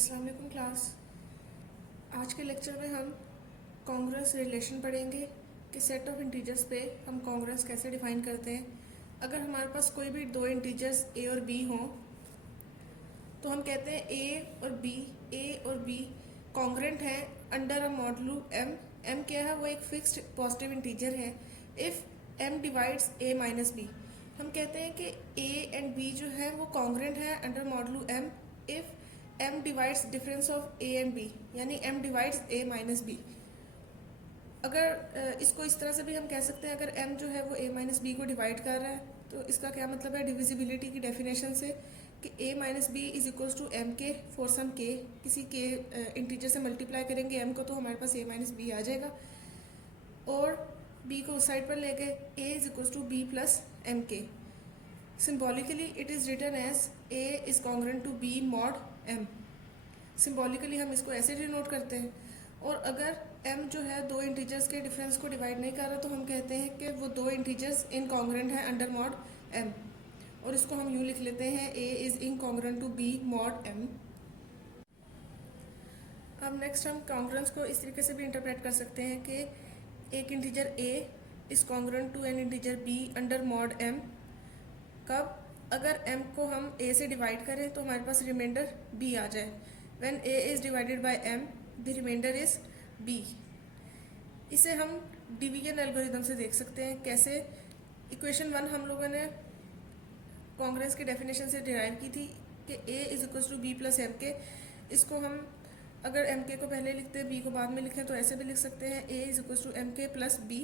अस्सलाम वालेकुम क्लास। आज के लेक्चर में हम कॉन्ग्रुएंस रिलेशन पढ़ेंगे कि सेट ऑफ इंटीजर्स पे हम कॉन्ग्रुएंस कैसे डिफाइन करते हैं। अगर हमारे पास कोई भी दो इंटीजर्स ए और बी हों तो हम कहते हैं ए और बी कॉन्ग्रुएंट हैं under a modulo M. M क्या है? वो एक फिक्स्ड पॉजिटिव इंटीजर है। If M divides A minus B, हम कहते हैं कि ए एंड बी जो है वो कॉन्ग्रुएंट है under modulo M if m divides difference of a and b, यानी m divides a minus B. अगर इसको इस तरह से भी हम कह सकते हैं, अगर m जो है वो a माइनस बी को डिवाइड कर रहा है तो इसका क्या मतलब है डिविजिबिलिटी की डेफिनेशन से कि a minus B is equals to M K for some k। किसी के इंटीजर से मल्टीप्लाई करेंगे m को तो हमारे पास a माइनस बी आ जाएगा, और b को उस साइड पर लेके a is equals to b plus M के। Symbolically it is written as a is congruent to b mod m। Symbolically हम इसको ऐसे डिनोट करते हैं। और अगर m जो है दो इंटीजर्स के डिफरेंस को डिवाइड नहीं कर रहा तो हम कहते हैं कि वो दो इंटीजर्स इनकॉन्ग्रुएंट हैं अंडर मॉड m, और इसको हम यूँ लिख लेते हैं a is incongruent to b mod m। अब नेक्स्ट हम कॉन्ग्रुएंस को इस तरीके से भी इंटरप्रेट कर सकते हैं कि एक integer a is congruent to an integer b under mod m। कब? अगर m को हम a से डिवाइड करें तो हमारे पास रिमाइंडर b आ जाए। When a is divided by m the remainder is b। इसे हम डिवीजन एल्गोरिथम से देख सकते हैं। कैसे? इक्वेशन 1 हम लोगों ने कॉन्ग्रुएंस की डेफिनेशन से डिराइव की थी कि a is equals to b plus M K. इसको हम अगर एम के को पहले लिखते हैं b को बाद में लिखें तो ऐसे भी लिख सकते हैं a is equals to M K plus b।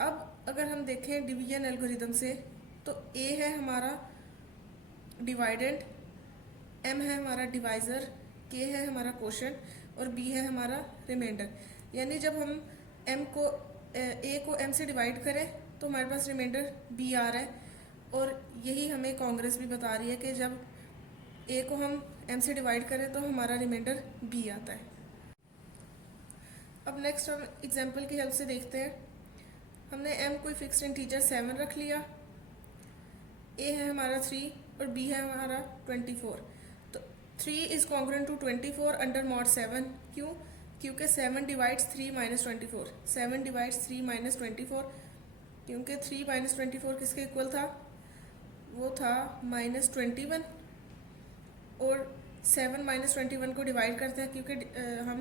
अब अगर हम देखें डिवीजन एल्गोरिथम से तो a है हमारा डिवाइडेंट, m है हमारा डिवाइज़र, k है हमारा कोशेंट और b है हमारा रिमाइंडर। यानी जब हम m को a को m से डिवाइड करें तो हमारे पास रिमाइंडर b आ रहा है, और यही हमें कॉन्ग्रुएंस भी बता रही है कि जब a को हम m से डिवाइड करें तो हमारा रिमाइंडर b आता है। अब नेक्स्ट हम एग्जांपल की हेल्प से देखते हैं। हमने m कोई फिक्स्ड इंटीजर 7 रख लिया, a है हमारा 3 और b है हमारा 24। तो 3 is congruent to 24 under mod 7। क्यों? क्योंकि 7 डिवाइड्स 3 माइनस 24। 7 डिवाइड्स 3 माइनस 24, क्योंकि 3 माइनस 24 किसके इक्वल था? वो था माइनस 21। और 7 माइनस 21 को डिवाइड करते हैं क्योंकि हम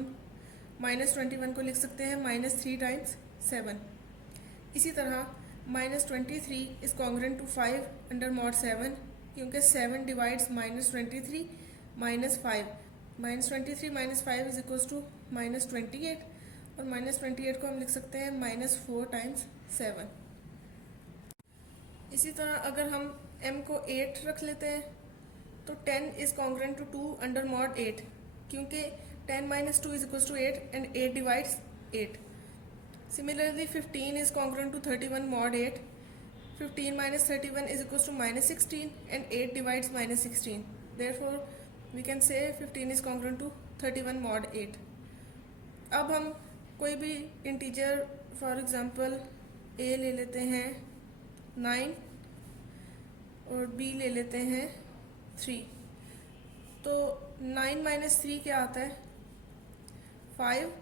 माइनस 21 को लिख सकते हैं माइनस 3 टाइम्स 7। इसी तरह minus 23 is congruent to 5 under mod 7, क्योंकि 7 divides minus 23 minus 5। Minus 23 minus 5 is equals to minus 28, और माइनस 28 को हम लिख सकते हैं माइनस 4 टाइम्स 7। इसी तरह अगर हम m को 8 रख लेते हैं तो 10 is congruent to 2 under mod 8, क्योंकि 10 minus 2 is equals to 8 and 8 divides 8। Similarly, 15 is congruent to 31 mod 8. 15 minus 31 is equals to minus 16 and 8 divides minus 16. Therefore, we can say 15 is congruent to 31 mod 8. अब हम कोई भी integer for example a ले लेते हैं 9 और b ले लेते हैं 3। तो 9 माइनस 3 क्या आता है? 5,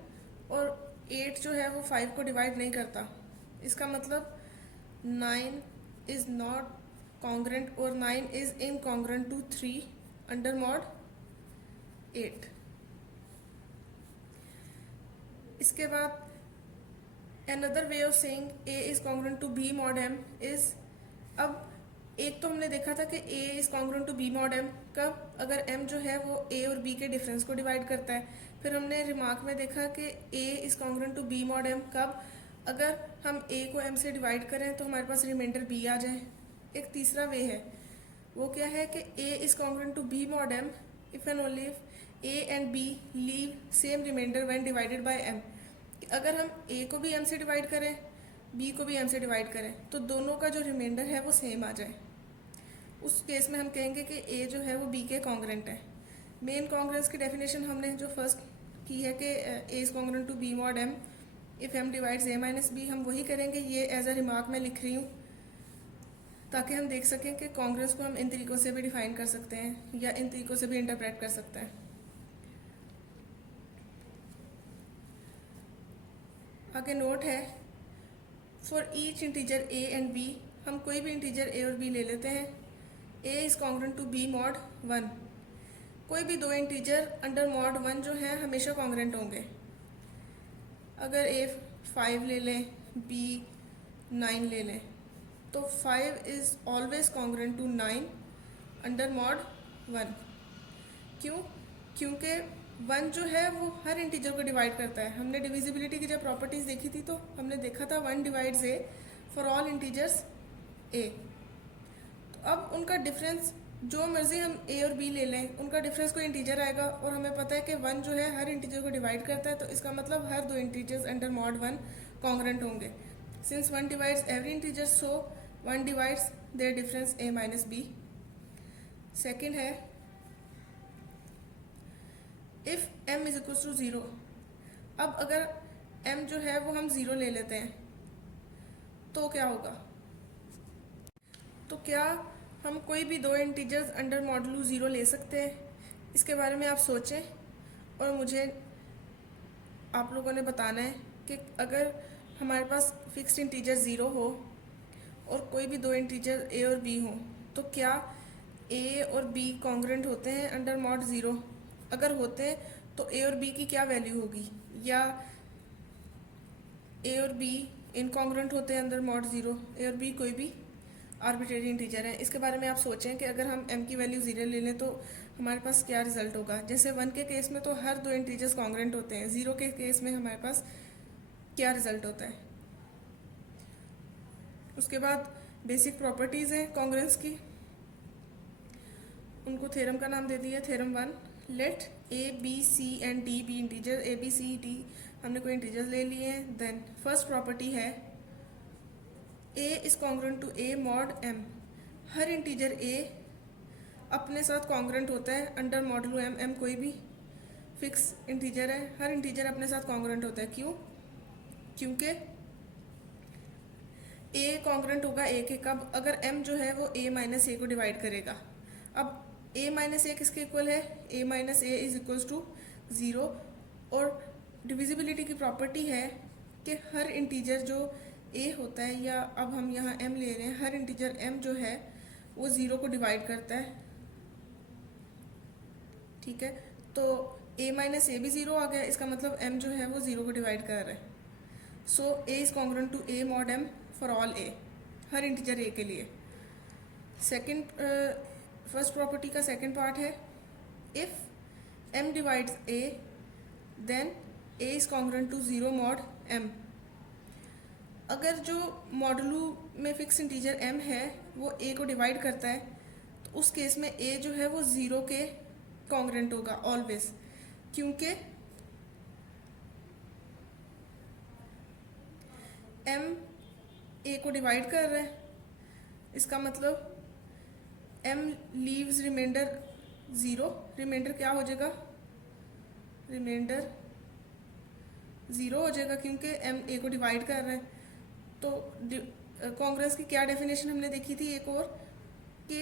और 8 जो है वो 5 को डिवाइड नहीं करता। इसका मतलब 9 इज़ नॉट कॉन्ग्रुएंट, और 9 is incongruent to 3 under mod 8। इसके बाद another way of saying a is congruent to b mod m is, अब एक तो हमने देखा था कि a is congruent to b mod m कब? अगर m जो है वो a और b के डिफरेंस को डिवाइड करता है। फिर हमने रिमार्क में देखा कि a is congruent to b mod m कब? अगर हम a को m से डिवाइड करें तो हमारे पास रिमाइंडर b आ जाए। एक तीसरा वे है, वो क्या है कि a is congruent to b mod m if and only if a and b leave same remainder when divided by m। अगर हम a को भी m से डिवाइड करें, b को भी m से डिवाइड करें, तो दोनों का जो रिमाइंडर है वो सेम आ जाए। उस केस में हम कहेंगे कि a जो है वो b के कॉन्ग्रुएंट है। मेन कॉन्ग्रुएंस की डेफिनेशन हमने जो फर्स्ट की है कि a is congruent to b mod m if m divides a minus b, हम वही करेंगे। ये एज अ रिमार्क में लिख रही हूँ ताकि हम देख सकें कि कॉन्ग्रुएंस को हम इन तरीक़ों से भी डिफाइन कर सकते हैं या इन तरीक़ों से भी इंटरप्रेट कर सकते हैं। आगे नोट है, for each integer A and B, हम कोई भी इंटीजर ए और बी ले लेते हैं, A is congruent to B mod 1। कोई भी दो इंटीजर अंडर मॉड 1 जो है हमेशा कॉन्ग्रुएंट होंगे। अगर ए 5 ले लें, बी 9 ले लें, तो 5 is always congruent to 9 under mod 1। क्यों? क्योंकि 1 जो है वो हर इंटीजर को डिवाइड करता है। हमने डिविजिबिलिटी की जब प्रॉपर्टीज़ देखी थी तो हमने देखा था 1 divides a for all integers a. तो अब उनका डिफरेंस, जो मर्जी हम ए और बी ले लें, उनका डिफरेंस कोई इंटीजर आएगा, और हमें पता है कि 1 जो है हर इंटीजर को डिवाइड करता है, तो इसका मतलब हर दो इंटीजर्स अंडर मॉड 1 कॉन्ग्रुएंट होंगे। Since 1 divides every integer, so 1 divides their difference a minus b. Second है, if m is equal to 0। अब अगर m जो है वो हम 0 ले लेते हैं तो क्या होगा? तो क्या हम कोई भी दो इंटीजर्स अंडर मॉडुलो 0 ले सकते हैं? इसके बारे में आप सोचें और मुझे आप लोगों ने बताना है कि अगर हमारे पास फिक्स्ड इंटीजर 0 हो और कोई भी दो इंटीजर a और b हो, तो क्या a और b कॉन्ग्रुएंट होते हैं अंडर मॉड 0? अगर होते हैं तो a और b की क्या वैल्यू होगी? या a और b इनकॉन्ग्रुएंट होते हैं अंडर मॉड 0? a और b कोई भी आर्बिट्रेरी इंटीजर है। इसके बारे में आप सोचें कि अगर हम m की वैल्यू 0 ले लें तो हमारे पास क्या रिजल्ट होगा। जैसे 1 के केस में तो हर दो इंटीजर्स कॉन्ग्रुएंट होते हैं, 0 के केस में हमारे पास क्या रिजल्ट होता है। उसके बाद बेसिक प्रॉपर्टीज़ हैं कॉन्ग्रुएंस की, उनको थ्योरम का नाम दे दिया theorem 1। Let A B C and D be integer, A B C D हमने कोई इंटीजर्स ले लिए हैं। देन फर्स्ट प्रॉपर्टी है a is congruent to a mod m. हर इंटीजर ए अपने साथ कॉन्ग्रुएंट होता है अंडर मॉडुलो एम। एम कोई भी फिक्स इंटीजर है, हर इंटीजर अपने साथ कॉन्ग्रुएंट होता है। क्यों? क्योंकि ए कॉन्ग्रुएंट होगा ए के कब? अगर एम जो है वो ए माइनस ए को डिवाइड करेगा। अब ए माइनस ए किसके इक्वल है? A minus a is equals to 0। और डिविजिबिलिटी की प्रॉपर्टी है कि हर इंटीजर जो ए होता है, या अब हम यहाँ m ले रहे हैं, हर इंटीजर m जो है वो 0 को डिवाइड करता है। ठीक है, तो a माइनस ए भी 0 आ गया, इसका मतलब m जो है वो 0 को डिवाइड कर रहा है। So a is congruent to a mod m for all a, हर इंटीजर a के लिए। सेकेंड फर्स्ट प्रॉपर्टी का सेकेंड पार्ट है, if m divides a then a is congruent to 0 mod m। अगर जो मॉडुलो में फिक्स इंटीजर m है वो a को डिवाइड करता है, तो उस केस में a जो है वो 0 के कॉन्ग्रुएंट होगा ऑलवेज, क्योंकि m a को डिवाइड कर रहा है। इसका मतलब m लीव्स रिमाइंडर 0। रिमाइंडर क्या हो जाएगा? रिमाइंडर 0 हो जाएगा, क्योंकि m a को डिवाइड कर रहा है। तो कॉन्ग्रुएंस की क्या डेफिनेशन हमने देखी थी एक और, कि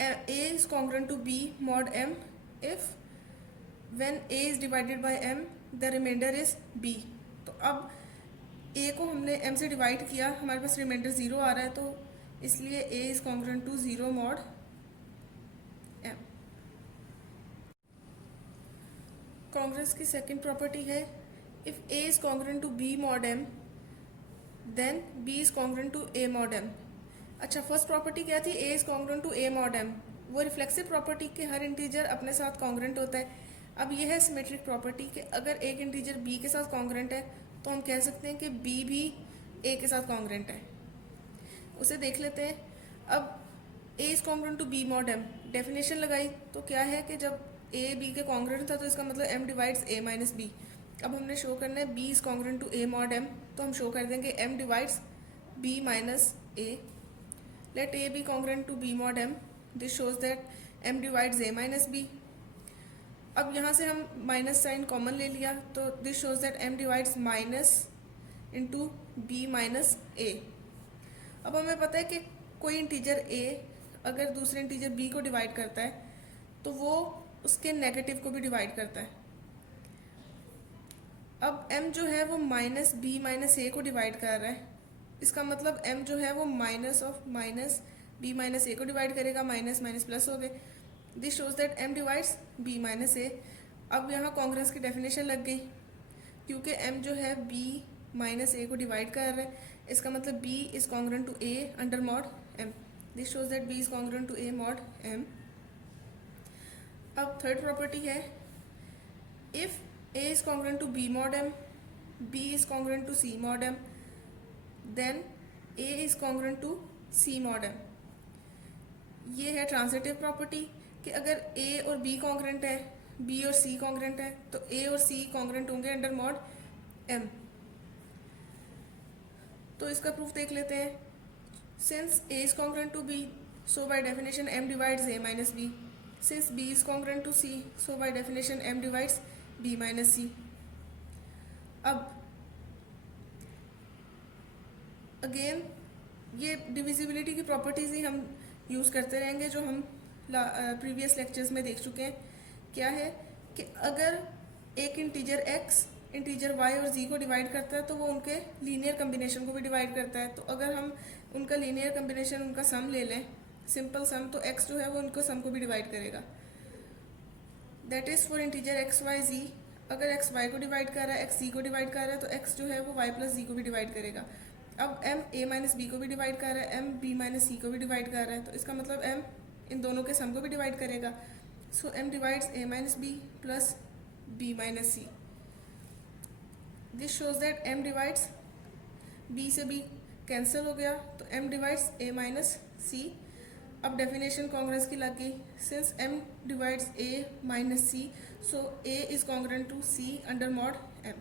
a is congruent to b mod m if when a is divided by m the remainder is b। तो अब a को हमने m से डिवाइड किया, हमारे पास रिमाइंडर 0 आ रहा है, तो इसलिए a is congruent to 0 mod m। Congruence की सेकेंड प्रॉपर्टी है, if a is congruent to b mod m then b is congruent to a mod m। अच्छा, फर्स्ट प्रॉपर्टी क्या थी? a is congruent to a mod m। वो reflexive property के हर integer अपने साथ कॉन्ग्रुएंट होता है। अब यह है सिमेट्रिक प्रॉपर्टी कि अगर एक इंटीजर b के साथ कॉन्ग्रुएंट है तो हम कह सकते हैं कि b भी a के साथ कॉन्ग्रुएंट है। उसे देख लेते हैं। अब a is congruent to b mod m, definition लगाई तो क्या है कि जब a b के कॉन्ग्रुएंट था तो इसका मतलब m divides a minus b। अब हमने शो करना है b is congruent to a mod m, तो हम शो कर देंगे m divides b minus a। Let a be congruent to b mod m, this shows that m divides a minus b। अब यहाँ से हम माइनस साइन कॉमन ले लिया, तो this shows that m divides minus into b minus a। अब हमें पता है कि कोई इंटीजर a अगर दूसरे इंटीजर b को डिवाइड करता है तो वो उसके नेगेटिव को भी डिवाइड करता है। अब m जो है वो माइनस बी माइनस ए को डिवाइड कर रहा है, इसका मतलब m जो है वो minus of minus b minus a को डिवाइड करेगा, माइनस माइनस प्लस हो गए। This shows that m divides b minus a. अब यहाँ कॉन्ग्रेंस की डेफिनेशन लग गई, क्योंकि m जो है b माइनस ए को डिवाइड कर रहा है, इसका मतलब b is congruent to a under mod m। This shows that b is congruent to a mod m। अब थर्ड प्रॉपर्टी है, if a is congruent to b mod m, b is congruent to c mod m, then a is congruent to c mod m। ये है transitive property कि अगर a और b congruent है, b और c congruent है, तो a और c कॉन्ग्रेंट होंगे अंडर मॉड m। तो इसका प्रूफ देख लेते हैं। Since a is congruent to b, so by definition m divides a minus b। Since b is congruent to c, so by definition m divides b minus c। अब again ये divisibility की properties ही हम use करते रहेंगे, जो हम previous lectures में देख चुके हैं। क्या है कि अगर एक इंटीजर x इंटीजर y और z को डिवाइड करता है, तो वो उनके लीनियर कम्बिनेशन को भी डिवाइड करता है। तो अगर हम उनका लीनियर कम्बिनेशन, उनका सम ले लें, सिंपल सम, तो x जो है वो उनको सम को भी डिवाइड करेगा। That is for integer x y z। अगर x y को डिवाइड कर रहा है, x z को डिवाइड कर रहा है, तो x जो है वो y प्लस z को भी डिवाइड करेगा। अब m a माइनस b को भी डिवाइड कर रहा है, m b माइनस c को भी डिवाइड कर रहा है, तो इसका मतलब m इन दोनों के सम को भी डिवाइड करेगा। So m divides a minus b plus b minus c। This shows that m divides b से b कैंसिल हो गया, तो m divides a minus c। अब डेफिनेशन कॉन्ग्रेंस की लग गई, since m divides a minus c, so a is congruent to c under mod m।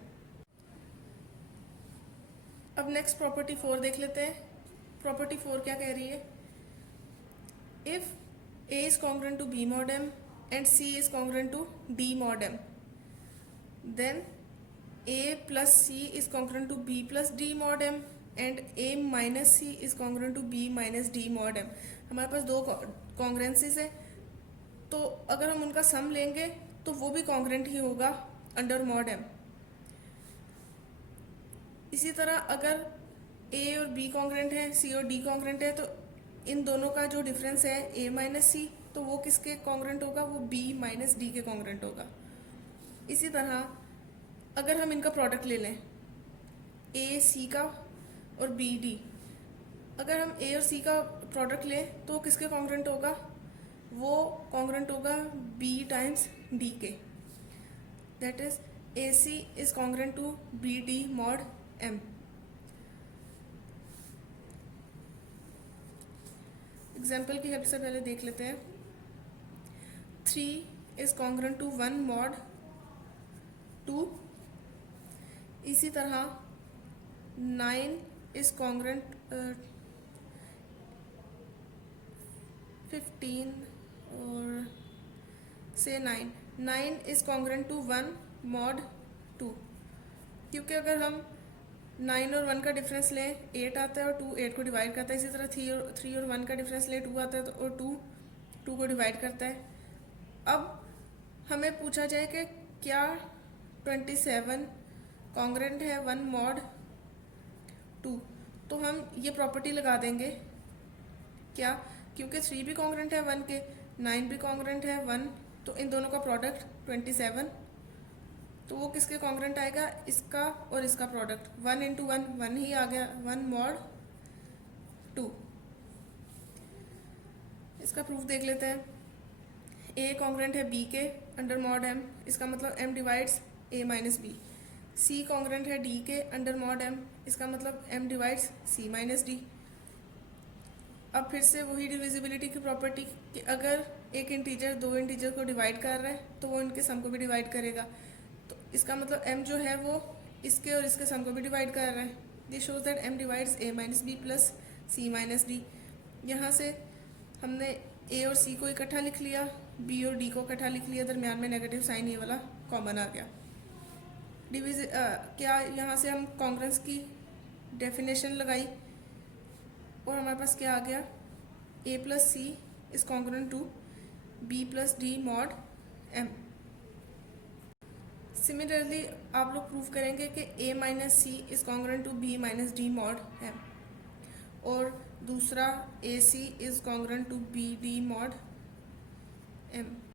अब next property 4 देख लेते हैं। प्रॉपर्टी 4 क्या कह रही है, if a is congruent to b mod m and c is congruent to d mod m, then a plus c is congruent to b plus d mod m and a minus c is congruent to b minus d mod m। हमारे पास दो कॉन्ग्रेंसेस है, तो अगर हम उनका सम लेंगे तो वो भी कॉन्ग्रेंट ही होगा अंडर मॉड m। इसी तरह अगर a और b कॉन्ग्रेंट है, c और d कॉन्ग्रेंट है, तो इन दोनों का जो डिफरेंस है a माइनस सी, तो वो किसके कॉन्ग्रेंट होगा, वो b माइनस डी के कॉन्ग्रेंट होगा। इसी तरह अगर हम इनका प्रोडक्ट ले लें, a c का और b d, अगर हम a और c का प्रोडक्ट लें तो किसके कॉन्ग्रेंट होगा, वो कॉन्ग्रेंट होगा b टाइम्स d के। That is ac is congruent to bd mod m। Example की हेल्प से पहले देख लेते हैं। 3 इज कॉन्ग्रेंट टू 1 मॉड 2। इसी तरह 9 इज कॉन्ग्रेंट 15 और से 9 इज कॉन्ग्रेंट टू 1 मॉड 2, क्योंकि अगर हम 9 और 1 का डिफरेंस लें 8 आता है और 2 8 को डिवाइड करता है। इसी तरह 3 और 1 का डिफरेंस लें 2 आता है और 2 को डिवाइड करता है। अब हमें पूछा जाए कि क्या 27 कॉन्ग्रेंट है 1 मॉड 2, तो हम ये प्रॉपर्टी लगा देंगे। क्या, क्योंकि 3 भी कॉन्ग्रेंट है 1 के, 9 भी कॉन्ग्रेंट है 1, तो इन दोनों का प्रोडक्ट 27, तो वो किसके कॉन्ग्रेंट आएगा, इसका और इसका प्रोडक्ट। 1 इंटू 1 1 ही आ गया, 1 मॉड 2। इसका प्रूफ देख लेते हैं। a कॉन्ग्रेंट है b के अंडर मॉड m, इसका मतलब m divides a minus b। c congruent है d के अंडर मॉड m, इसका मतलब m divides c minus d। अब फिर से वही डिविजिबिलिटी की प्रॉपर्टी कि अगर एक इंटीजर दो इंटीजर को डिवाइड कर रहा है, तो वो इनके सम को भी डिवाइड करेगा। तो इसका मतलब m जो है वो इसके और इसके सम को भी डिवाइड कर रहा है। This shows that m divides a minus b plus c minus d. यहाँ से हमने a और c को इकट्ठा लिख लिया, b और d को इकट्ठा लिख लिया, दरम्यान में नेगेटिव साइन ये वाला कॉमन आ गया। क्या यहाँ से हम कॉन्ग्रेंस की डेफिनेशन लगाई और हमारे पास क्या आ गया, a plus c is congruent to b plus d mod m। Similarly आप लोग प्रूव करेंगे कि a minus c is congruent to b minus d mod m, और दूसरा AC is congruent to BD mod m।